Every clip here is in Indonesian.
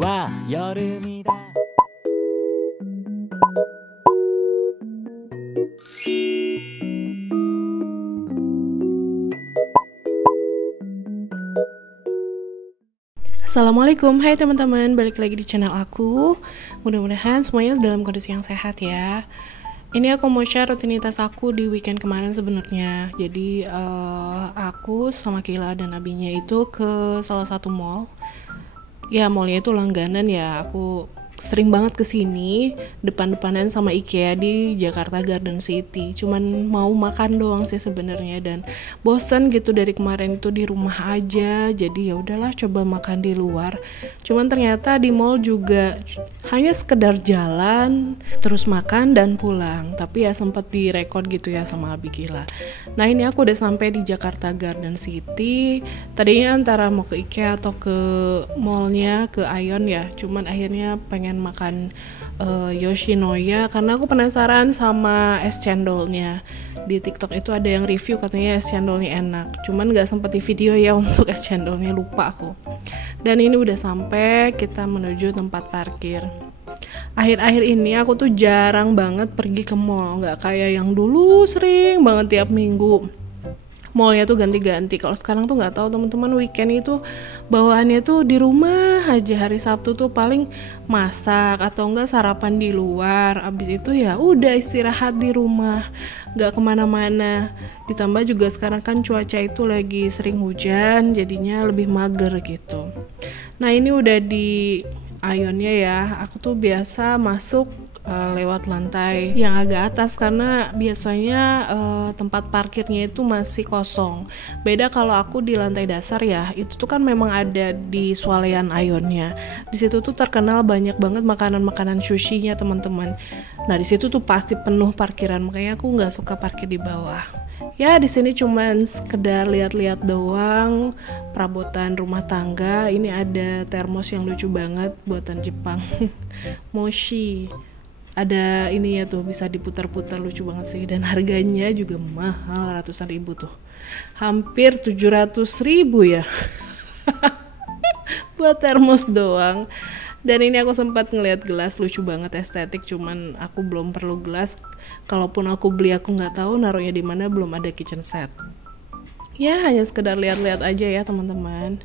와 여름이다. Assalamualaikum, hai teman-teman, balik lagi di channel aku. Mudah-mudahan semuanya dalam kondisi yang sehat ya. Ini aku mau share rutinitas aku di weekend kemarin sebenarnya. Jadi aku sama Kila dan Abinya itu ke salah satu mall. Ya mallnya itu langganan ya, aku sering banget kesini, depan-depanan sama IKEA di Jakarta Garden City. Cuman mau makan doang sih sebenarnya, dan bosan gitu dari kemarin itu di rumah aja. Jadi ya udahlah coba makan di luar. Cuman ternyata di mall juga hanya sekedar jalan, terus makan dan pulang. Tapi ya sempat direkod gitu ya sama Abi Gila. Nah ini aku udah sampai di Jakarta Garden City. Tadinya antara mau ke IKEA atau ke mallnya, ke Aeon ya. Cuman akhirnya pengen makan Yoshinoya karena aku penasaran sama es cendolnya. Di TikTok itu ada yang review katanya es cendolnya enak. Cuman nggak sempet di video ya untuk es cendolnya, lupa aku. Dan ini udah sampai, kita menuju tempat parkir. Akhir-akhir ini aku tuh jarang banget pergi ke mall, nggak kayak yang dulu sering banget tiap minggu. Mallnya tuh ganti-ganti. Kalau sekarang tuh nggak tahu teman-teman, weekend itu bawaannya tuh di rumah aja. Hari Sabtu tuh paling masak atau enggak sarapan di luar. Abis itu ya udah istirahat di rumah, nggak kemana-mana. Ditambah juga sekarang kan cuaca itu lagi sering hujan, jadinya lebih mager gitu. Nah ini udah di Aeonnya ya. Aku tuh biasa masuk lewat lantai yang agak atas karena biasanya tempat parkirnya itu masih kosong. Beda kalau aku di lantai dasar ya, itu tuh kan memang ada di swalayan Aeonnya. Di situ tuh terkenal banyak banget makanan-makanan sushinya teman-teman. Nah di situ tuh pasti penuh parkiran, makanya aku nggak suka parkir di bawah. Ya di sini cuman sekedar lihat-lihat doang, perabotan rumah tangga. Ini ada termos yang lucu banget buatan Jepang. Mochi. Ada ini ya tuh, bisa diputar-putar, lucu banget sih. Dan harganya juga mahal, ratusan ribu tuh. Hampir 700 ribu ya. Buat termos doang. Dan ini aku sempat ngeliat gelas, lucu banget, estetik. Cuman aku belum perlu gelas. Kalaupun aku beli, aku nggak tahu naruhnya di mana, belum ada kitchen set. Ya hanya sekedar lihat-lihat aja ya teman-teman.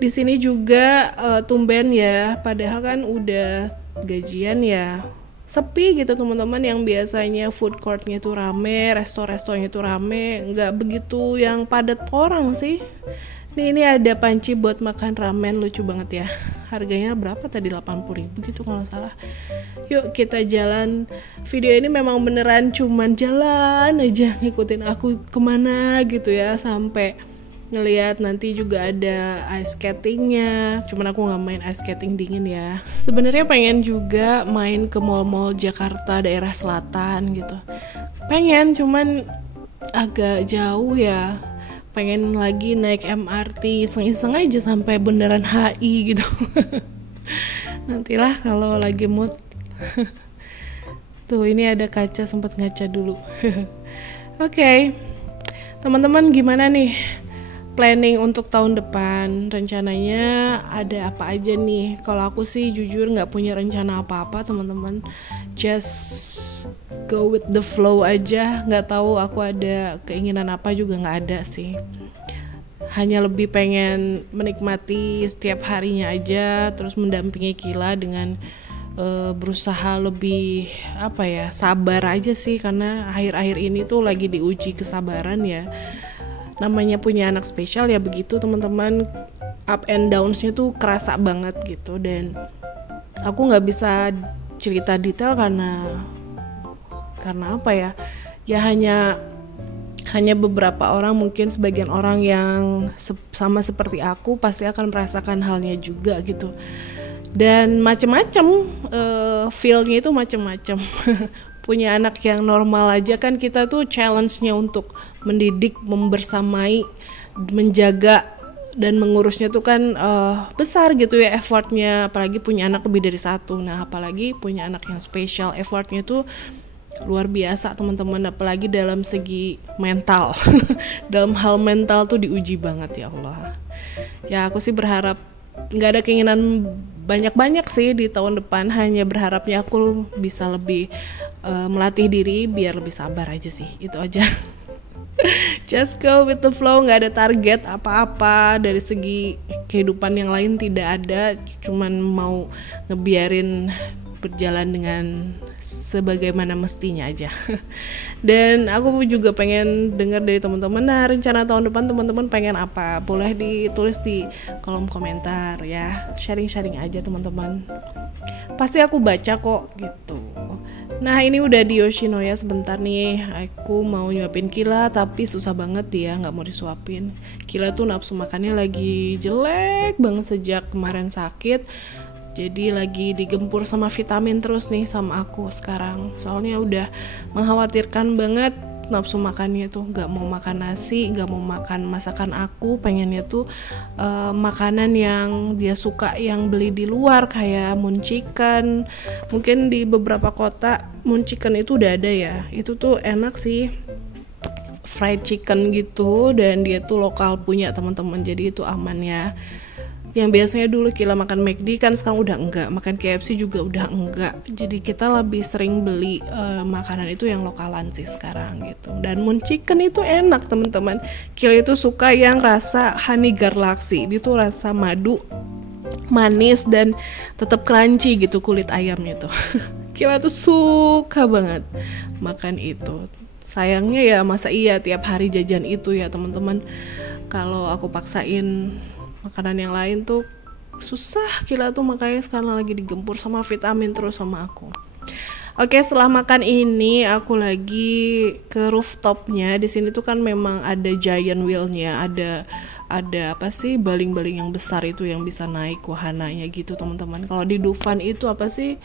Di sini juga tumben ya, padahal kan udah gajian ya, sepi gitu teman-teman. Yang biasanya food courtnya itu rame, resto-restonya itu rame, nggak begitu yang padat orang sih. Ini ada panci buat makan ramen, lucu banget ya. Harganya berapa tadi, 80.000 gitu kalau salah. Yuk kita jalan. Video ini memang beneran cuman jalan aja, ngikutin aku kemana gitu ya, sampai ngelihat nanti juga ada ice skatingnya. Cuman aku nggak main ice skating dingin ya. Sebenarnya pengen juga main ke mall-mall Jakarta daerah selatan gitu. Pengen, cuman agak jauh ya. Pengen lagi naik MRT iseng-iseng aja sampai bundaran HI gitu. Nantilah kalau lagi mood. Tuh ini ada kaca, sempat ngaca dulu. Oke. Teman-teman gimana nih planning untuk tahun depan? Rencananya ada apa aja nih? Kalau aku sih jujur nggak punya rencana apa-apa teman-teman. Just go with the flow aja. Nggak tahu aku ada keinginan apa juga nggak ada sih. Hanya lebih pengen menikmati setiap harinya aja, terus mendampingi Kila dengan berusaha lebih sabar aja sih, karena akhir-akhir ini tuh lagi diuji kesabaran ya. Namanya punya anak spesial ya begitu teman-teman, up and downs-nya tuh kerasa banget gitu. Dan aku nggak bisa cerita detail karena apa ya, ya hanya beberapa orang, mungkin sebagian orang yang sama seperti aku pasti akan merasakan halnya juga gitu. Dan macem-macem feel-nya itu macem-macem. Punya anak yang normal aja kan kita tuh challenge-nya untuk mendidik, membersamai, menjaga dan mengurusnya tuh kan besar gitu ya effortnya. Apalagi punya anak lebih dari satu. Nah apalagi punya anak yang spesial, effortnya tuh luar biasa teman-teman. Apalagi dalam segi mental. Dalam hal mental tuh diuji banget ya Allah. Ya aku sih berharap nggak ada keinginan banyak-banyak sih di tahun depan, hanya berharapnya aku bisa lebih melatih diri biar lebih sabar aja sih, itu aja. Just go with the flow, nggak ada target apa-apa dari segi kehidupan yang lain, tidak ada, cuman mau ngebiarin berjalan dengan sebagaimana mestinya aja. Dan aku juga pengen dengar dari teman-teman, nah rencana tahun depan teman-teman pengen apa, boleh ditulis di kolom komentar ya, sharing-sharing aja teman-teman, pasti aku baca kok gitu. Nah ini udah di Yoshinoya sebentar nih, aku mau nyuapin Kila tapi susah banget dia nggak mau disuapin. Kila tuh nafsu makannya lagi jelek banget sejak kemarin sakit, jadi lagi digempur sama vitamin terus nih sama aku sekarang. Soalnya udah mengkhawatirkan banget nafsu makannya tuh, nggak mau makan nasi, nggak mau makan masakan aku, pengennya tuh makanan yang dia suka yang beli di luar kayak Moon Chicken. Mungkin di beberapa kota Moon Chicken itu udah ada ya, itu tuh enak sih, fried chicken gitu, dan dia tuh lokal punya teman-teman, jadi itu aman ya. Yang biasanya dulu Kila makan McD kan sekarang udah enggak, makan KFC juga udah enggak, jadi kita lebih sering beli makanan itu yang lokalan sih sekarang gitu. Dan Moon Chicken itu enak teman-teman, Kila itu suka yang rasa honey garlic, dia tuh rasa madu manis dan tetap crunchy gitu kulit ayamnya tuh. Kila tuh suka banget makan itu. Sayangnya ya masa iya tiap hari jajan itu ya teman-teman. Kalau aku paksain makanan yang lain tuh susah, Kila tuh makanya sekarang lagi digempur sama vitamin terus sama aku. Oke, setelah makan ini aku lagi ke rooftopnya. Di sini tuh kan memang ada giant wheel-nya, ada apa sih, baling-baling yang besar itu yang bisa naik wahananya gitu teman-teman. Kalau di Dufan itu apa sih?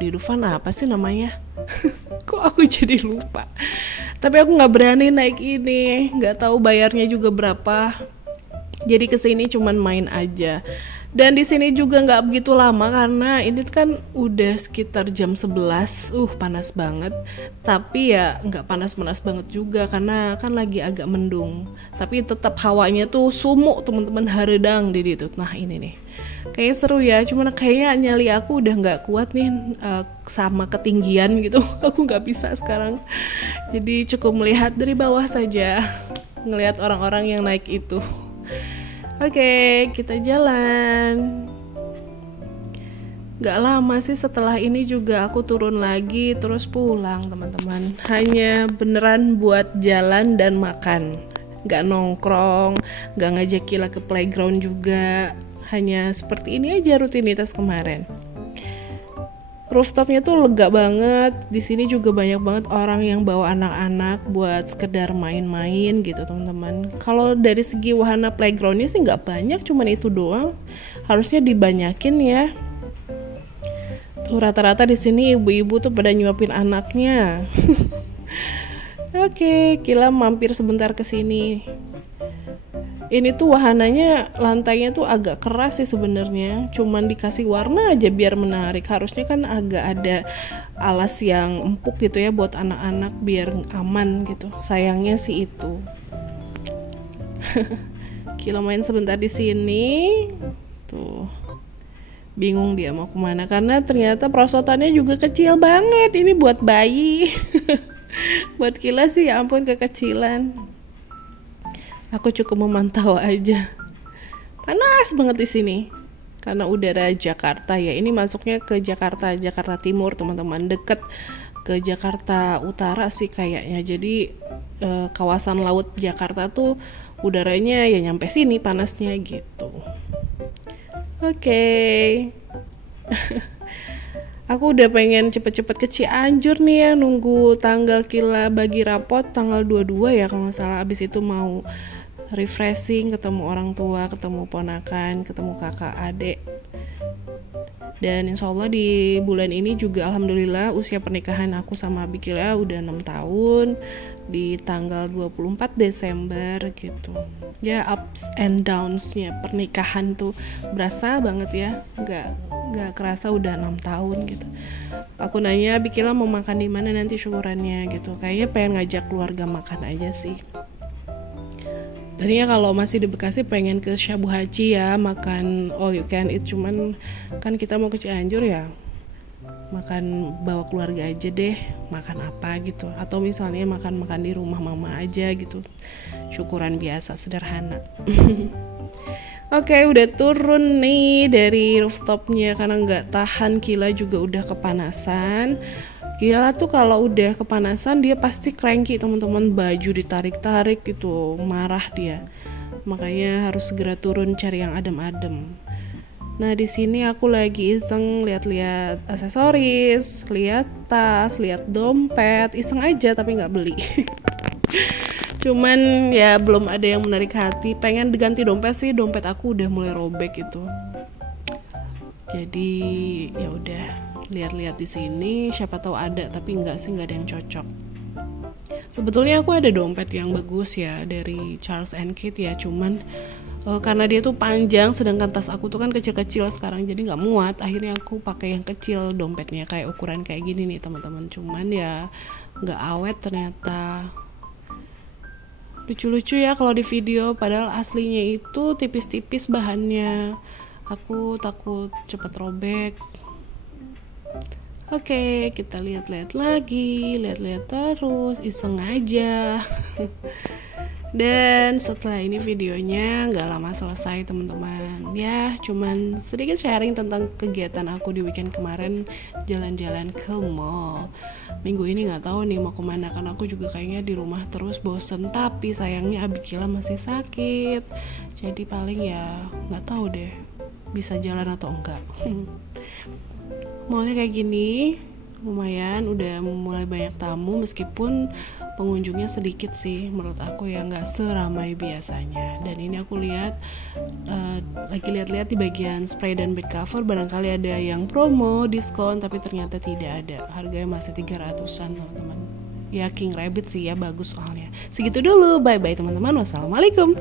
Di Dufan apa sih namanya? Kok aku jadi lupa. Tapi aku nggak berani naik ini, nggak tahu bayarnya juga berapa. Jadi kesini cuman main aja. Dan di sini juga nggak begitu lama karena ini kan udah sekitar jam 11, panas banget. Tapi ya nggak panas-panas banget juga karena kan lagi agak mendung. Tapi tetap hawanya tuh sumuk teman-teman, haredang di situ. Nah ini nih, kayak seru ya. Cuman kayaknya nyali aku udah nggak kuat nih sama ketinggian gitu. Aku nggak bisa sekarang. Jadi cukup melihat dari bawah saja, ngelihat orang-orang yang naik itu. Oke, kita jalan. Gak lama sih setelah ini juga aku turun lagi terus pulang teman-teman. Hanya beneran buat jalan dan makan. Gak nongkrong, gak ngajak Kila ke playground juga. Hanya seperti ini aja rutinitas kemarin. Rooftopnya tuh lega banget. Di sini juga banyak banget orang yang bawa anak-anak buat sekedar main-main gitu teman-teman. Kalau dari segi wahana playgroundnya sih nggak banyak, cuman itu doang. Harusnya dibanyakin ya. Tuh rata-rata di sini ibu-ibu tuh pada nyuapin anaknya. Oke, Kila mampir sebentar ke sini. Ini tuh wahananya lantainya tuh agak keras sih sebenarnya, cuman dikasih warna aja biar menarik. Harusnya kan agak ada alas yang empuk gitu ya buat anak-anak biar aman gitu. Sayangnya sih itu. Kila main sebentar di sini, tuh bingung dia mau kemana karena ternyata perosotannya juga kecil banget. Ini buat bayi. Buat Kila sih ya ampun kekecilan. Aku cukup memantau aja. Panas banget di sini karena udara Jakarta ya. Ini masuknya ke Jakarta Timur teman-teman, deket ke Jakarta Utara sih kayaknya. Jadi kawasan laut Jakarta tuh udaranya ya nyampe sini panasnya gitu. Oke. Aku udah pengen cepet-cepet ke Cianjur nih ya, nunggu tanggal Kila bagi rapot tanggal 22 ya kalau nggak salah. Abis itu mau refreshing, ketemu orang tua, ketemu ponakan, ketemu kakak adik. Dan insya Allah di bulan ini juga alhamdulillah usia pernikahan aku sama Bikila udah 6 tahun di tanggal 24 Desember gitu. Ya ups and downs-nya pernikahan tuh berasa banget ya, nggak kerasa udah 6 tahun gitu. Aku nanya Bikila mau makan di mana nanti syukurannya gitu. Kayaknya pengen ngajak keluarga makan aja sih. Tadinya kalau masih di Bekasi pengen ke Shabu Haji ya, makan all you can eat, cuman kan kita mau ke Cianjur ya, makan bawa keluarga aja deh, makan apa gitu, atau misalnya makan di rumah mama aja gitu, syukuran biasa sederhana. Oke, udah turun nih dari rooftopnya karena nggak tahan, Kila juga udah kepanasan. Kila tuh kalau udah kepanasan dia pasti cranky teman-teman, baju ditarik-tarik gitu, marah dia. Makanya harus segera turun cari yang adem-adem. Nah, di sini aku lagi iseng lihat-lihat aksesoris, lihat tas, lihat dompet, iseng aja tapi nggak beli. Cuman ya belum ada yang menarik hati. Pengen diganti dompet sih, dompet aku udah mulai robek gitu. Jadi ya udah lihat-lihat di sini, siapa tahu ada, tapi nggak sih, nggak ada yang cocok. Sebetulnya aku ada dompet yang bagus ya dari Charles & Keith ya, cuman karena dia tuh panjang, sedangkan tas aku tuh kan kecil-kecil sekarang, jadi nggak muat. Akhirnya aku pakai yang kecil dompetnya, kayak ukuran kayak gini nih teman-teman. Cuman ya nggak awet ternyata. Lucu-lucu ya kalau di video, padahal aslinya itu tipis-tipis bahannya. Aku takut cepet robek. Oke, kita lihat-lihat lagi, lihat-lihat terus, iseng aja. Dan setelah ini videonya nggak lama selesai teman-teman. Ya, cuman sedikit sharing tentang kegiatan aku di weekend kemarin, jalan-jalan ke mall. Minggu ini nggak tahu nih mau kemana, karena aku juga kayaknya di rumah terus bosen. Tapi sayangnya Abikila masih sakit, jadi paling ya nggak tahu deh bisa jalan atau enggak. Mallnya kayak gini, lumayan udah mulai banyak tamu, meskipun pengunjungnya sedikit sih menurut aku ya, nggak seramai biasanya. Dan ini aku lihat lagi lihat-lihat di bagian spray dan bed cover, barangkali ada yang promo diskon, tapi ternyata tidak ada. Harganya masih 300-an teman-teman. Ya King Rabbit sih ya, bagus soalnya. Segitu dulu, bye bye teman-teman, wassalamualaikum.